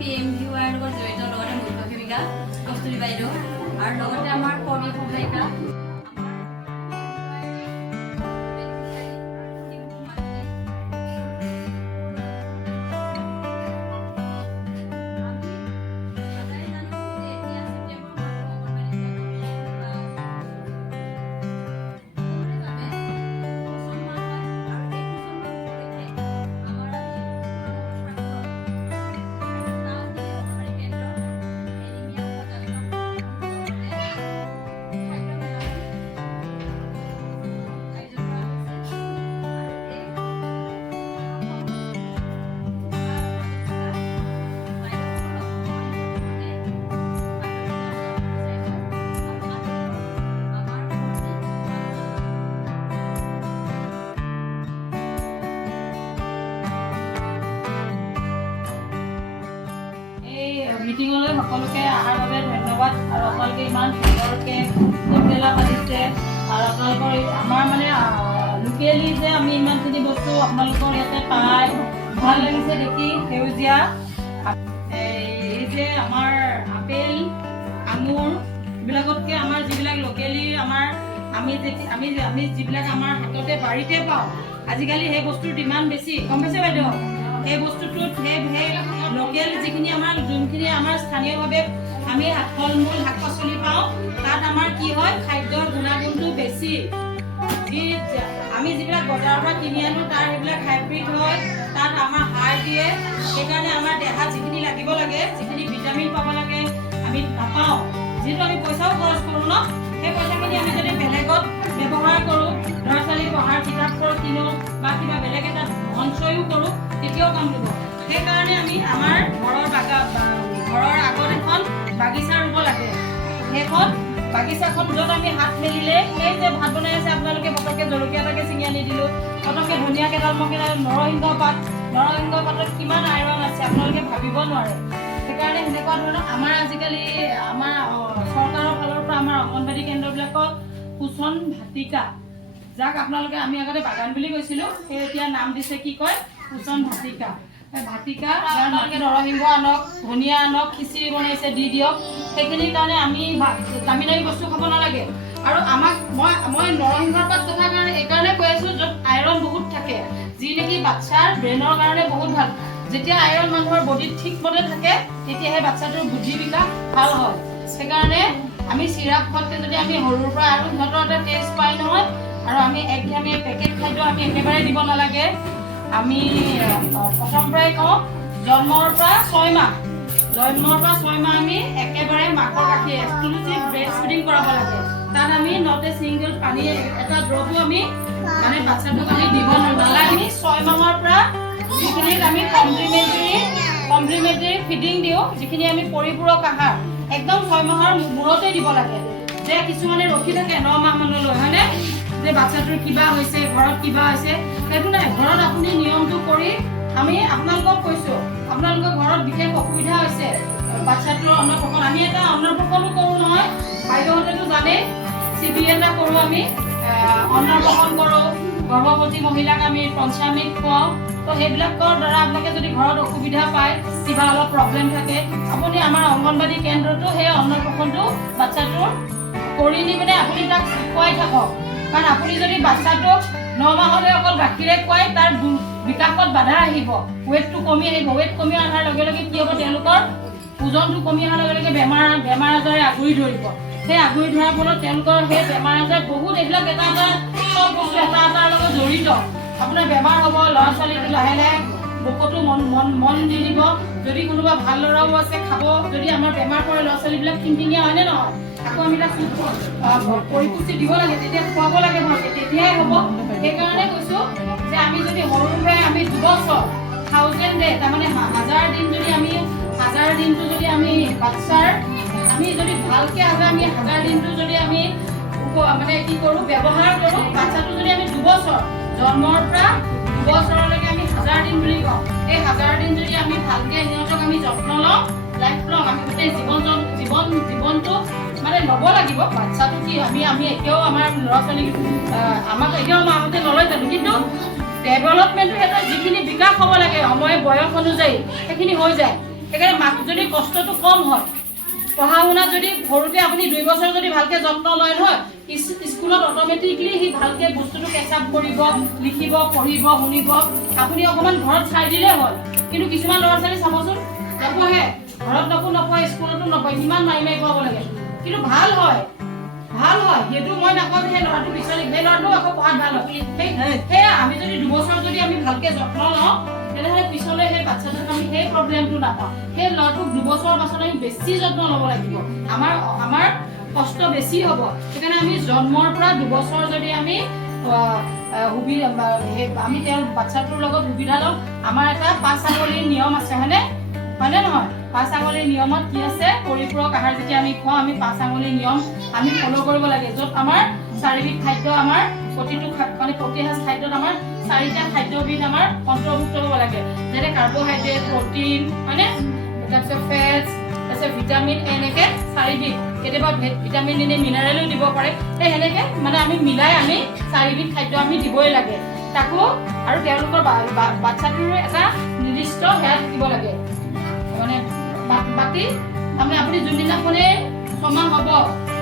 PMVY লগত জড়িত লগতে মুখ্য সেৱিকা কস্তুৰী বাইদেউ আৰু লগতে আমাৰ কৰ্মী সহায়িকা মিটিঙলৈ সকলোকে অহাৰ বাবে ধন্যবাদ আৰু আপোনালোকে ইমান সুন্দৰকৈ হোটেলা পাতিছে আৰু আপোনালোকৰ আমাৰ মানে লোকেলি যে আমি ইমানখিনি বস্তু আপোনালোকৰ ইয়াতে পাই ভাল লাগিছে দেখি সেউজীয়া এই যে আমাৰ আপেল আঙুৰ এইবিলাকতকৈ আমাৰ যিবিলাক লোকেলি আমাৰ আমি যিবিলাক আমাৰ হাততে বাৰীতে পাওঁ আজিকালি সেই বস্তুৰ ডিমাণ্ড বেছি গম পাইছে বাইদেউ সেই বস্তুটোত সেই লোকেল যিখিনি আমাৰ যোনখিনি আমাৰ স্থানীয়ভাৱে আমি ফল মূল শাক পাচলি পাওঁ তাত আমাৰ কি হয় খাদ্যৰ গুণাগুণটো বেছি আমি যিবিলাক বজাৰৰ পৰা কিনি আনো তাৰ সেইবিলাক হাইব্ৰিড হয় তাত আমাৰ সাৰ দিয়ে সেইকাৰণে আমাৰ দেহাত যিখিনি লাগিব লাগে যিখিনি ভিটামিন পাব লাগে আমি নাপাওঁ যিহেতু আমি পইচাও খৰচ কৰোঁ ন সেই পইচাখিনি আমি যদি বেলেগত ব্যৱহাৰ কৰোঁ ল'ৰা ছোৱালী পঢ়াৰ কিতাপবোৰ কিনো বা কিবা বেলেগ এটা সঞ্চয়ো কৰোঁ তেতিয়াও কাম দিব সেইকাৰণে আমি আমাৰ ঘৰৰ আগত এখন বাগিচা ৰুব লাগে সেইখন বাগিচাখন য'ত আমি হাত মেলিলে সেই যে ভাত বনাই আছে আপোনালোকে পটককৈ জলকীয়া এটাকে ছিঙি আনি দিলোঁ পটককৈ ধনিয়া কেইডালমান নৰসিংহ পাতত কিমান আইৰণ আছে আপোনালোকে ভাবিব নোৱাৰে সেইকাৰণে সেনেকুৱা ধৰণৰ আমাৰ আজিকালি আমাৰ চৰকাৰৰ ফালৰ পৰা আমাৰ অংগনবাড়ী কেন্দ্ৰবিলাকত পোষণ ভাতিকা যাক আপোনালোকে আমি আগতে বাগান বুলি কৈছিলোঁ সেই এতিয়া নাম দিছে কি কয় পোষণ ভাতিকা ভাতিকা আপোনালোকে নৰসিংহ আনক ধনিয়া আনক খিচিৰি বনাইছে দি দিয়ক সেইখিনিৰ কাৰণে আমি দামী দামী বস্তু খাব নালাগে আৰু আমাক মই নৰসিংহৰ পাত কথা কাৰণে এইকাৰণে কৈ আছোঁ য'ত আইৰণ বহুত থাকে যি নেকি বাচ্ছাৰ ব্ৰেইনৰ কাৰণে বহুত ভাল যেতিয়া আইৰণ মানুহৰ বডিত ঠিকমতে থাকে তেতিয়াহে বাচ্ছাটোৰ বুদ্ধি বিকাশ ভাল হয় সেইকাৰণে আমি চিৰাপ খোৱাতকৈ যদি আমি সৰুৰ পৰা আৰু সিহঁতৰ এটা টেষ্ট পাই নহয় আৰু আমি একঘেয়ামী পেকেট খাদ্য আমি একেবাৰে দিব নালাগে আমি প্ৰথম পৰাই কওঁ জন্মৰ পৰা 6 মাহ আমি একেবাৰে মাকৰ গাখীৰ এক্সক্লুচিভ ব্ৰেষ্ট ফিডিং কৰাব লাগে তাত আমি নট এ ছিংগল পানী এটা ড্ৰপো আমি মানে বাচ্চাটোক আমি দিব নালাগে 6 মাহৰ পৰা যিখিনিক আমি কমপ্লিমেণ্টেৰী ফিডিং দিওঁ যিখিনি আমি পৰিপূৰক আহাৰ একদম 6 মাহৰ মূৰতে দিব লাগে যে কিছুমানে ৰখি থাকে 9 মাহ মানলৈ হয়নে যে বাচ্চাটোৰ কিবা হৈছে ঘৰত কিবা হৈছে সেইটো নাই ঘৰত আপুনি নিয়মটো কৰি আমি আপোনালোকক কৈছোঁ আপোনালোকৰ ঘৰত বিশেষ অসুবিধা হৈছে বাচ্চাটোৰ অন্নপ্ৰসন আমি এটা অন্নপ্ৰসনো কৰোঁ নহয় বাইদেউহঁতেতো জানেই CBA এটা কৰোঁ আমি অন্নপ্ৰসন কৰোঁ গৰ্ভৱতী মহিলাক আমি পঞ্চামৃত খুৱাওঁ তো সেইবিলাকৰ দ্বাৰা আপোনালোকে যদি ঘৰত অসুবিধা পায় কিবা অলপ প্ৰব্লেম থাকে আপুনি আমাৰ অংগনবাড়ী কেন্দ্ৰতো সেই অন্নপ্ৰসনটো বাচ্চাটোৰ কৰি নি মানে আপুনি তাক খুৱাই থাকক কাৰণ আপুনি যদি বাচ্চাটোক 9 মাহলৈ অকল গাখীৰে খুৱাই তাৰ বিকাশত বাধা আহিব ৱেটটো কমি আহিব ৱেট কমি অহাৰ লগে লগে কি হ'ব তেওঁলোকৰ ওজনটো কমি অহাৰ লগে লগে বেমাৰ আজাৰে আগুৰি ধৰিব সেই আগুৰি ধৰাৰ ফলত তেওঁলোকৰ সেই বেমাৰ আজাৰ বহুত এইবিলাক এটা চব বস্তু এটা এটাৰ লগত জড়িত আপোনাৰ বেমাৰ হ'ব ল'ৰা ছোৱালীটো লাহে লাহে বুকতো মন দি দিব যদি কোনোবা ভাল ল'ৰাও আছে খাব যদি আমাৰ বেমাৰ পৰে ল'ৰা ছোৱালীবিলাক খিংখিঙীয়া হয়নে নহয় আকৌ আমি তাক পৰিপুষ্টি দিব লাগে তেতিয়া খুৱাব লাগে ভালকৈ তেতিয়াই হ'ব সেইকাৰণে কৈছোঁ যে আমি যদি সৰুৰ পৰাই আমি 2 বছৰ 1000 ডে তাৰমানে 1000 দিন যদি আমি 1000 দিনটো যদি আমি বাচ্চাৰ আমি যদি ভালকৈ আমি 1000 দিনটো যদি আমি মানে কি কৰোঁ ব্যৱহাৰ কৰোঁ বাচ্চাটো যদি আমি 2 বছৰ জন্মৰ পৰা 2 বছৰলৈকে আমি 1000 দিন বুলি কওঁ এই 1000 দিন যদি আমি ভালকৈ সিহঁতক আমি যত্ন লওঁ লাইফ লং আমি গোটেই জীৱনটো মানে ল'ব লাগিব বাচ্চাটো কি আমি এতিয়াও আমাৰ ল'ৰা ছোৱালী আমাক এতিয়াও মাহঁতে নলয় জানো কিন্তু ডেভেলপমেণ্টটো সিহঁতৰ যিখিনি বিকাশ হ'ব লাগে সময় বয়স অনুযায়ী সেইখিনি হৈ যায় সেইকাৰণে মাক যদি কষ্টটো কম হয়, পঢ়া শুনাত যদি সৰুতে আপুনি 2 বছৰ যদি ভালকৈ যত্ন লয় নহয়, স্কুলত অট'মেটিকলি সি ভালকৈ বস্তুটো কেচ আপ কৰিব, লিখিব, পঢ়িব, শুনিব। আপুনি অকণমান ঘৰত চাই দিলেই হ'ল। কিন্তু কিছুমান ল'ৰা ছোৱালী চাবচোন, নপঢ়ে, ঘৰত নপঢ়ে, স্কুলতো নপঢ়ে, ইমান মাৰি মাৰি খুৱাব লাগে। কিন্তু ভাল হয়, সেইটো মই নকওঁ যে সেই ল'ৰাটো পিছলৈ, সেই ল'ৰাটো আকৌ পঢ়াত ভাল হয়। সেয়া আমি যদি 2 বছৰ যদি আমি ভালকৈ যত্ন লওঁ, তেনেহ'লে পিছলৈ সেই বাচ্ছাটোক আমি সেই প্ৰব্লেমটো নাপাওঁ। সেই ল'ৰাটোক 2 বছৰৰ পাছত আমি বেছি যত্ন ল'ব লাগিব, আমাৰ কষ্ট বেছি হ'ব। সেইকাৰণে আমি জন্মৰ পৰা 2 বছৰ যদি আমি আমি তেওঁৰ বাচ্ছাটোৰ লগত সুবিধা লওঁ। আমাৰ এটা 5 আঙুলিৰ নিয়ম আছে, হয়নে নহয়? 5 আঙুলিৰ নিয়মত কি আছে? পৰিপূৰক আহাৰ যেতিয়া আমি খুৱাওঁ, আমি 5 আঙুলিৰ নিয়ম আমি ফ'ল' কৰিব লাগে, য'ত আমাৰ 4বিধ খাদ্য আমাৰ প্ৰতিটো মানে প্ৰতি সাঁজ খাদ্যত আমাৰ 4টা খাদ্যবিধ আমাৰ অন্তৰ্ভুক্ত হ'ব লাগে, যেনে কাৰ্বহাইড্ৰেট, প্ৰটিন, হয়নে? তাৰপিছত ফেটছ, তাৰপিছত ভিটামিন, এনেকৈ 4বিধ। কেতিয়াবা ভিটামিন এনে মিনাৰেলো দিব পাৰে। সেই সেনেকৈ মানে আমি মিলাই আমি 4বিধ খাদ্য আমি দিবই লাগে তাকো। আৰু তেওঁলোকৰ বাচ্ছাটোৰ এটা নিৰ্দিষ্ট সেয়া থাকিব লাগে, মানে বাকী তাৰমানে আপুনি যোনদিনাখনে 6 মাহ হ'ব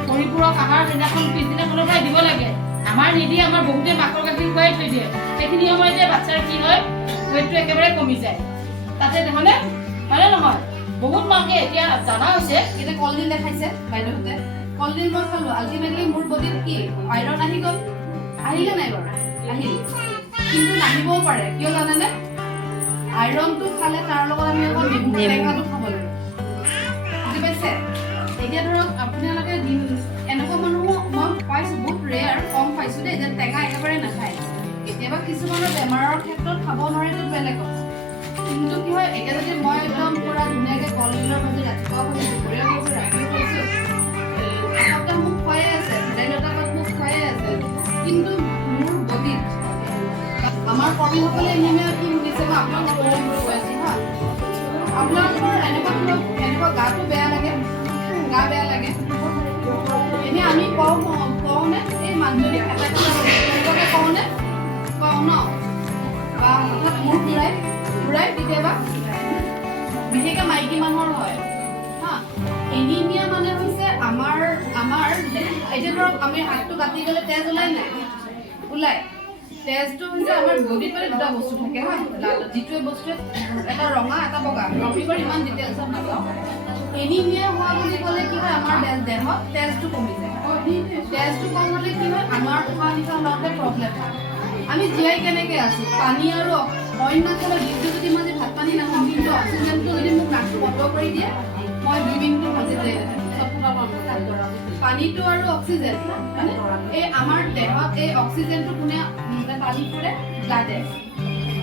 পৰিপূৰক আহাৰ, সেইদিনাখন পিছদিনাখনৰ পৰাই দিব লাগে। আমাৰ নিদিয়ে, আমাৰ বহুতে মাকৰ গাখীৰ খুৱাই থৈ দিয়ে। সেইখিনি সময়তে বাচ্ছাৰ কি হয়, ৱেইটটো একেবাৰে কমি যায় তাতে, হয়নে নহয়? বহুত মাকে এতিয়া জানা হৈছে, এতিয়া কলডিল দেখাইছে বাইদেউহঁতে, কলডিল মই খালো, আল্টিমেটলি মোৰ বডিত কি আইৰণ আহিলে নাই বাৰু? আহিল, কিন্তু নাহিবও পাৰে। কিয় জানেনে? আইৰণটো খালে তাৰ লগত আমি অকল নেমু টেঙাটো খাব লাগে, বুজি পাইছে? এতিয়া ধৰক আপোনালোকে এনেকুৱা মানুহো মই পাইছোঁ, বহুত ৰেয়াৰ, কম পাইছোঁ দেই, যে টেঙা একেবাৰে নাখায়। কেতিয়াবা কিছুমানৰ বেমাৰৰ ক্ষেত্ৰত খাব নোৱাৰিটো বেলেগ কথা। কিন্তু কি হয়, এতিয়া যদি মই একদম পুৰা ধুনীয়াকৈ কলডিলৰ ভাজি ৰাতিপুৱা ভাজি, দুপৰীয়া ভাজি, ৰাতিও খাইছোঁ, এসপ্তাহ মোক খুৱাই আছে, ভেদাইলতা পাত মোক খুৱাই আছে, কিন্তু মোৰ বডিত আমাৰ কৰ্মীসকলে এনে কি শুনিছে, মই আপোনালোকক কৈ আছোঁ হা, আপোনালোকৰ এনেকুৱা গাটো বেয়া লাগে, গা বেয়া লাগে, এনে আমি কওঁনে এই মানুহজনী এটা তেনেকুৱাকৈ কওঁ ন? বা হঠাৎ মূৰ ঘূৰাই কেতিয়াবা, বিশেষকৈ মাইকী মানুহৰ হয় হা। এনিমিয়া মানে হৈছে আমাৰ এতিয়া ধৰক আমি হাতটো কাটি গ'লে তেজ ওলাই নাই? ওলাই। তেজটো হৈছে আমাৰ বডিত মানে 2টা বস্তু থাকে হা, যিটোৱে বস্তুৱে এটা ৰঙা এটা বগা, আমি বাৰু ইমান ডিটেইলছত নাযাওঁ। এনিমিয়া হোৱা বুলি ক'লে কি হয়, আমাৰ দেহত তেজটো কমি যায়। তেজটো কম হ'লে কি হয়, আমাৰ উশাহ নিশাহ লওঁতে প্ৰব্লেম হয়। আমি জীয়াই কেনেকৈ আছোঁ? পানী আৰু অন্য নাখালে, দিনটো যদি মই ভাত পানী নাখাওঁ, কিন্তু অক্সিজেনটো যদি মোক নাকটো বন্ধ কৰি দিয়ে, মই 2 মিনিটটো ভাজি যায় পানীটো আৰু অক্সিজেন, মানে এই আমাৰ দেহত এই অক্সিজেনটো কোনে পানী কৰে? ব্লাডে।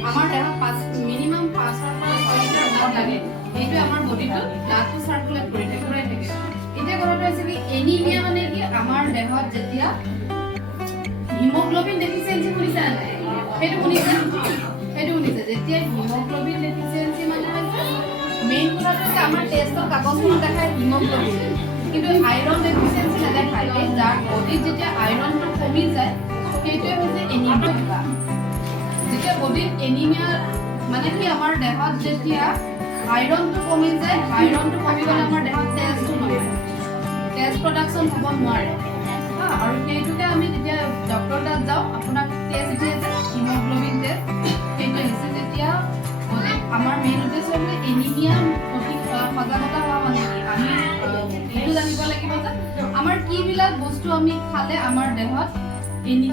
আমাৰ দেহত মিনিমাম 5-ৰ পৰা 6 লিটাৰ ব্লাড লাগে। এইটোৱে আমাৰ বডিটো ব্লাডটো চাৰ্কুলেট কৰি থাকে। এতিয়া কথাটো হৈছে কি, এনিমিয়া মানে কি, আমাৰ দেহত যেতিয়া হিমোগ্লোবিন ডেফিচিয়েঞ্চি শুনিছে নাই? সেইটো শুনিছে? যেতিয়া হিমোগ্লোবিন ডেফিচিয়েঞ্চি মানে মেইন কথাটো হৈছে আমাৰ টেষ্টৰ কাগজখন দেখায় হিমোগ্লোবিন, কিন্তু আইৰণ ডেফিচিয়েঞ্চি নেদেখায়। এই যাৰ বডিত যেতিয়া আইৰণটো কমি যায়, সেইটোৱে হৈছে এনিমিয়া। যেতিয়া বডিত এনিমিয়া মানে কি, আমাৰ দেহত যেতিয়া আইৰণটো কমি যায়, আইৰণটো কমি গ'লে আমাৰ দেহত তেজটো নহয়, তেজ প্ৰডাকশ্যন হ'ব নোৱাৰে। আৰু সেইটোকে আমি যেতিয়া ডক্টৰ তাত যাওঁ, আপোনাক টেষ্ট দিয়ে যে হিমোগ্লোবিন টেষ্ট, সেইটো আহিছে। তেতিয়া আমাৰ মেইন উদ্দেশ্য হৈছে এনিমিয়া প্ৰতি সজাগতা হোৱা, মানে কি আমি এইটো জানিব লাগিব যে আমাৰ কিবিলাক বস্তু আমি খালে আমাৰ দেহত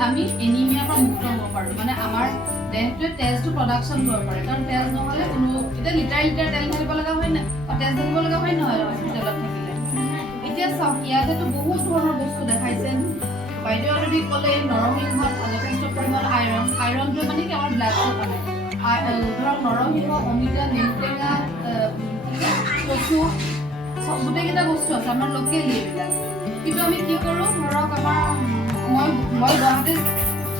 আমি এনিমিয়াৰ পৰা মুক্ত হ'ব পাৰোঁ, মানে আমাৰ দেহটোৱে তেজটো প্ৰডাকশ্যন কৰিব পাৰে। কাৰণ তেজ নহ'লে কোনো, এতিয়া লিটাৰ তেল ঢালিব লগা হয় নাই, তেজ ঢালিব লগা হয় নহয় হস্পিটেলত থাকিলে। এতিয়া চাওক, ইয়াতেতো বহুত ধৰণৰ বস্তু দেখাইছে। বাইদেউ অলৰেডি ক'লে নৰসিংহত যথেষ্ট পৰিমাণ আইৰণটো মানে কি আমাৰ ব্লাডৰ কাৰণে, ধৰক নৰসিংহ, অমিতা, নেমুটেঙা, কচু, গোটেইকেইটা বস্তু আছে আমাৰ লোকেল এইবিলাক। কিন্তু আমি কি কৰোঁ, ধৰক আমাৰ মই গুৱাহাটীত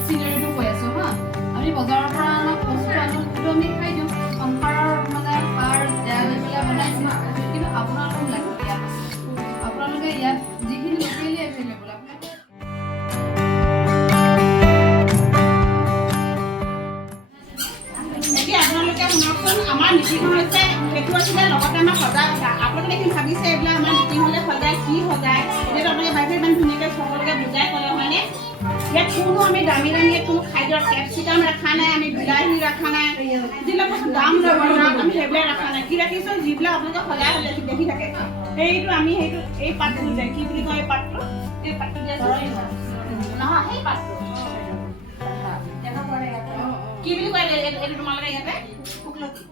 চিনেৰীটো কৈ আছোঁ হা, আমি বজাৰৰ পৰা অনা বস্তু আনো, সেইটো আমি খাই দিওঁ, সংসাৰৰ মানে সাৰ দিয়া লৈ পেলাই বনাইছোঁ। কিন্তু আপোনালোকক লাগিব ইয়াত, আপোনালোকে ইয়াত যিখিনি লোকেলি এভেইলেবল, এতিয়া আপোনালোকে শুনকচোন, আমাৰ নীতিখন হৈছে সেইটো আছিলে লগতে আমাৰ সজাগতা আপোনালোকে কি ভাবিছে এইবিলাক আমাৰ মিটিং হ'লে সজায় কি সজায় যিহেতু আপোনালোকে বাইদেউ ইমান ধুনীয়াকৈ সকলোকে বুজাই ক'লে হয়নে ইয়াত কোনো আমি দামী কোনো খাদ্যৰ কেপচিকাম ৰখা নাই আমি বিলাহী ৰখা নাই যিবিলাক বস্তু দাম ল'ব আমি সেইবিলাক ৰখা নাই কি ৰাখিছোঁ যিবিলাক আপোনালোকে সজাই দেখি থাকে সেইটো আমি সেইটো এই পাতটো যে কি বুলি কয় এই পাতটো নহয় সেই পাতটো কি বুলি কয় এইটো তোমালোকে ইয়াতে শুকলতি